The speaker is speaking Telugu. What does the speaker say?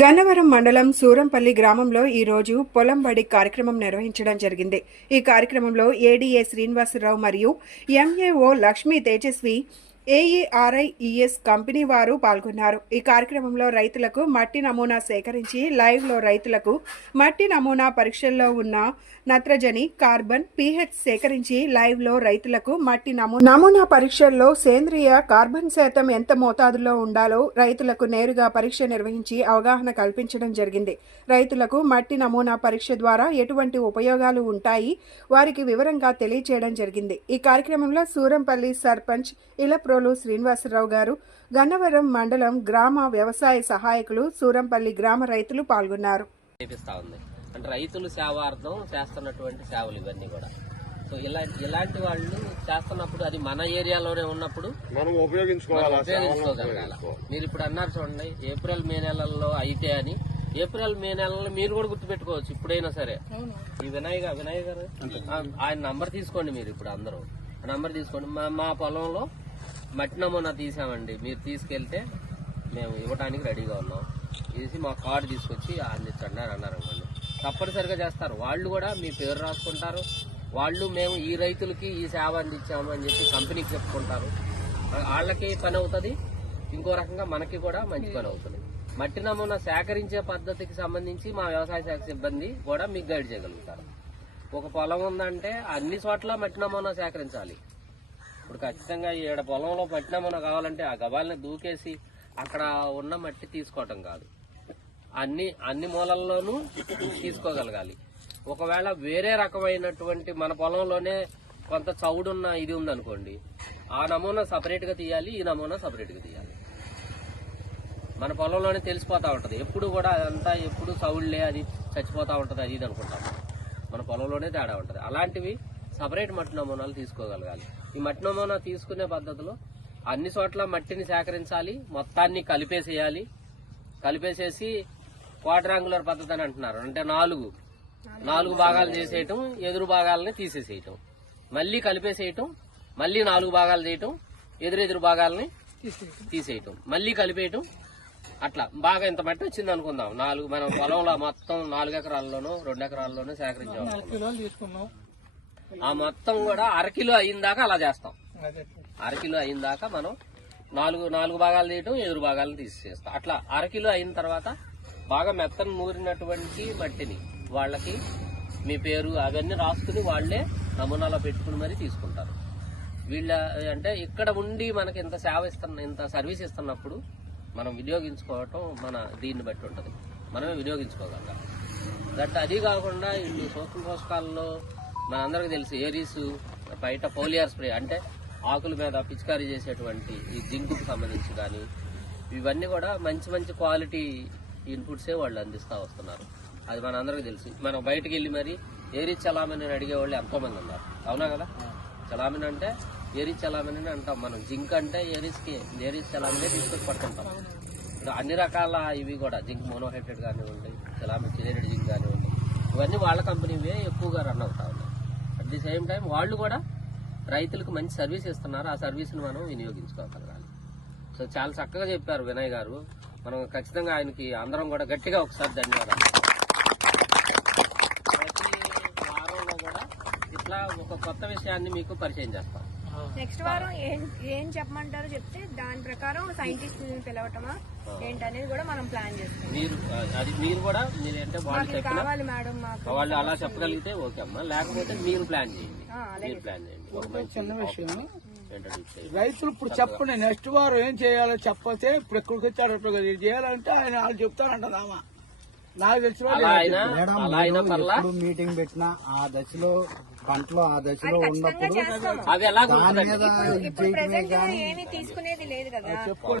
గన్నవరం మండలం సూరంపల్లి గ్రామంలో ఈ రోజు పొలం బడి కార్యక్రమం నిర్వహించడం జరిగింది. ఈ కార్యక్రమంలో ఏడీఏ శ్రీనివాసరావు మరియు MAO Lakshmi Tejaswi AERIES company వారు పాల్గొన్నారు. ఈ కార్యక్రమంలో రైతులకు మట్టి నమూనా సేకరించి లైవ్లో రైతులకు మట్టి నమూనా పరీక్షల్లో ఉన్న నత్రజని కార్బన్ పీహెచ్ సేకరించి లైవ్లో రైతులకు మట్టి నమూనా నమూనా పరీక్షల్లో సేంద్రియ కార్బన్ శాతం ఎంత మోతాదులో ఉండాలో రైతులకు నేరుగా పరీక్ష నిర్వహించి అవగాహన కల్పించడం జరిగింది. రైతులకు మట్టి నమూనా పరీక్ష ద్వారా ఎటువంటి ఉపయోగాలు ఉంటాయి? వారికి వివరంగా తెలియచేయడం జరిగింది. ఈ కార్యక్రమంలో సూరంపల్లి సర్పంచ్ ఇలా ఇలప్రోలు శ్రీనివాసరావు గారు గన్నవరం మండలం గ్రామ వ్యవసాయ సహాయకులు సూరంపల్లి గ్రామ రైతులు పాల్గొన్నారు. చేపిస్తా ఉంది. అంటే రైతులు సేవార్థం చేస్తున్నటువంటి సేవలు ఇవన్నీ కూడా. సో ఇలా ఇలాంటి వాళ్ళు చేస్తున్నప్పుడు అది మన ఏరియాలోనే ఉన్నప్పుడు మనం ఉపయోగించుకోగలగాల. ఉపయోగించుకో- మీరు ఇప్పుడు అన్నారు చూడండి ఏప్రిల్ మే నెలల్లో అయితే అని. ఏప్రిల్ మే నెలల్లో మీరు కూడా గుర్తుపెట్టుకోవచ్చు ఇప్పుడైనా సరే. ఈ వినయ్ గా- వినయ్ గారు? ఆయన నంబర్ తీసుకోండి మీరు ఇప్పుడు అందరూ. ఆ నంబర్ తీసుకోండి. మా మా పొలంలో మట్టి నమూనా తీసామండి. మీరు తీసుకెళ్తే మేము ఇవ్వడానికి రెడీగా ఉన్నాం. తీసి మా కార్డు తీసుకొచ్చి అందించండి అని అన్నారు అనుకోండి. తప్పనిసరిగా చేస్తారు. వాళ్ళు కూడా మీ పేరు రాసుకుంటారు. వాళ్ళు మేము ఈ రైతులకి ఈ సేవ అందించాము అని చెప్పి కంపెనీకి చెప్పుకుంటారు. వాళ్ళకి పని అవుతుంది. ఇంకో రకంగా మనకి కూడా మంచి పని అవుతుంది. మట్టి నమూనా సేకరించే పద్ధతికి సంబంధించి మా వ్యవసాయ శాఖ సిబ్బంది కూడా మీకు గైడ్ చేయగలుగుతారు. ఒక పొలం ఉందంటే అన్ని చోట్ల మట్టి నమూనా సేకరించాలి. ఇప్పుడు ఖచ్చితంగా ఈడ పొలంలో మట్టి కావాలంటే ఆ గబాల్ని దూకేసి అక్కడ ఉన్న మట్టి తీసుకోవటం కాదు. అన్ని అన్ని మూలల్లోనూ తీసుకోగలగాలి. ఒకవేళ వేరే రకమైనటువంటి మన పొలంలోనే కొంత చౌడున్న ఇది ఉందనుకోండి ఆ నమూనా సపరేట్గా తీయాలి ఈ నమూనా సపరేట్గా తీయాలి. మన పొలంలోనే తెలిసిపోతా ఉంటది. ఎప్పుడు కూడా అదంతా ఎప్పుడు చౌళ్ళే అది చచ్చిపోతా ఉంటది అది ఇది అనుకుంటాం. మన పొలంలోనే తేడా ఉంటది. అలాంటివి సపరేట్ మట్టి నమూనాలు తీసుకోగలగాలి. ఈ మట్టి నమూనా తీసుకునే పద్ధతిలో అన్ని చోట్ల మట్టిని సేకరించాలి మొత్తాన్ని కలిపేసేయాలి. కలిపేసేసి క్వాడ్రాంగులర్ పద్ధతి అని అంటున్నారు. అంటే నాలుగు. నాలుగు భాగాలు చేసేయటం ఎదురు భాగాలని తీసేసేయటం. మళ్ళీ కలిపేసేయటం మళ్ళీ నాలుగు భాగాలు చేయటం ఎదురెదురు భాగాలని తీసేయటం. మళ్ళీ కలిపేయటం. అట్లా. బాగా ఇంత మట్టి వచ్చింది అనుకుందాం. నాలుగు మనం పొలంలో మొత్తం నాలుగు ఎకరాల్లోనూ రెండు ఎకరాల్లోనూ సేకరించాం. ఆ మొత్తం కూడా అరకిలో అయిందాక అలా చేస్తాం. అరకిలో అయిందాక మనం నాలుగు నాలుగు భాగాలు తీయటం ఎదురు భాగాలను తీసేస్తాం అట్లా అరకిలో అయిన తర్వాత బాగా మెత్తను నూరినటువంటి మట్టిని వాళ్ళకి మీ పేరు అవన్నీ రాసుకుని వాళ్ళే నమూనాలో పెట్టుకుని మరీ తీసుకుంటారు. వీళ్ళ అంటే ఇక్కడ ఉండి మనకి ఇంత సేవ ఇస్తున్న ఇంత సర్వీస్ ఇస్తున్నప్పుడు మనం వినియోగించుకోవటం మన దీన్ని బట్టి ఉంటుంది. మనమే వినియోగించుకోగలం. దట్ అది కాకుండా వీళ్ళు సూక్ష్మ పోషకాలలో మనందరికీ తెలుసు ఏరీస్ బయట పోలియర్ స్ప్రే అంటే ఆకుల మీద పిచికారీ చేసేటువంటి ఈ జింకుకు సంబంధించి కానీ ఇవన్నీ కూడా మంచి మంచి క్వాలిటీ ఇన్పుట్సే వాళ్ళు అందిస్తూ వస్తున్నారు. అది మనందరికీ తెలుసు. మనం బయటకు వెళ్ళి మరి ఏరీ చలామణి అని అడిగే వాళ్ళు ఉన్నారు. అవునా కదా? చలామణి అంటే ఏరీ చలామణి అని అంటాం మనం. జింక్ అంటే ఏరీస్కి ఏరీస్ చలామణి తీసుకొచ్చి పట్టుకుంటాం ఇప్పుడు అన్ని రకాల ఇవి కూడా జింక్ మోనోహైడ్రేట్ కానివ్వండి చలామణి చిలేటెడ్ జింక్ కానివ్వండి ఇవన్నీ వాళ్ళ కంపెనీవే ఎక్కువగా రన్ అవుతా ఉన్నాయి. అట్ ది సేమ్ టైం వాళ్ళు కూడా రైతులకు మంచి సర్వీస్ ఇస్తున్నారు. ఆ సర్వీస్ని మనం వినియోగించుకోగలగాలి. సో చాలా చక్కగా చెప్పారు వినయ్ గారు. మనం ఖచ్చితంగా ఆయనకి అందరం కూడా గట్టిగా ఒకసారి ధన్యవాదాలు. ప్రతి వారంలో కూడా ఇట్లా ఒక కొత్త విషయాన్ని మీకు పరిచయం చేస్తాం. నెక్స్ట్ వారం ఏం ఏం చెప్పమంటారో చెప్తే దాని ప్రకారం సైంటిస్ట్ పిలవటమా ఏంటనేది కూడా మనం ప్లాన్ చేస్తాం. మీరు అది మీరు కూడా మీరు అంటే వాళ్ళు మాకు ఇది చెప్పిన కావాలి మేడం మాకు వాళ్ళు అలా చెప్పగలిగితే ఓకే అమ్మా. లేకపోతే మీరు ప్లాన్ చేయండి. ఆ, అలాగే. మీరు ప్లాన్ చేయండి. ఒక మంచి చిన్న విషయం. చేయండి. రైతులు ఇప్పుడు చెప్పండి నెక్స్ట్ వారం ఏం చేయాలో చెప్పతే ఇప్పుడు ఎక్కడికి అట్లా కదా ఇది చేయాలంటే ఆయన వాళ్ళు చెప్తానంటదామా మీటింగ్ పెట్టినా ఆ దశలో పంటలో ఆ దశలో ఉన్నప్పుడు చేస్తాం. అది ఎలా దాని మీద తీసుకునేది లేదు కదా.